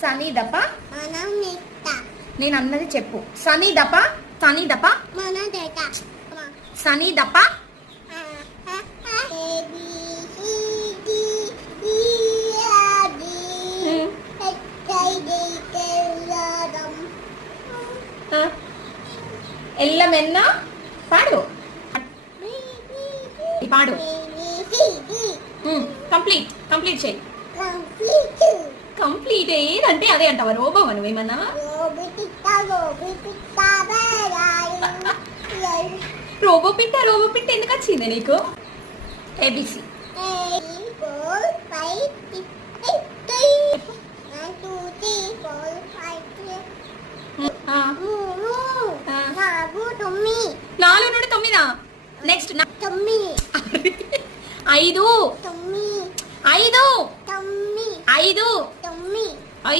సనీ దప నేను అన్నది చెప్పు. సనీ దప సనీ దప సనీ దప ఎల్లమెన్న పాడు పాడు. కంప్లీట్ చేయి. కంప్లీట్ ఏదంటే అదే అంటావా? రోబోవా నువ్వేమన్నా? రోబో పిట్ట ఎందుకు వచ్చింది నీకు? ఏబిసి నాలుగు నుండి 9. నెక్స్ట్ 5 5 5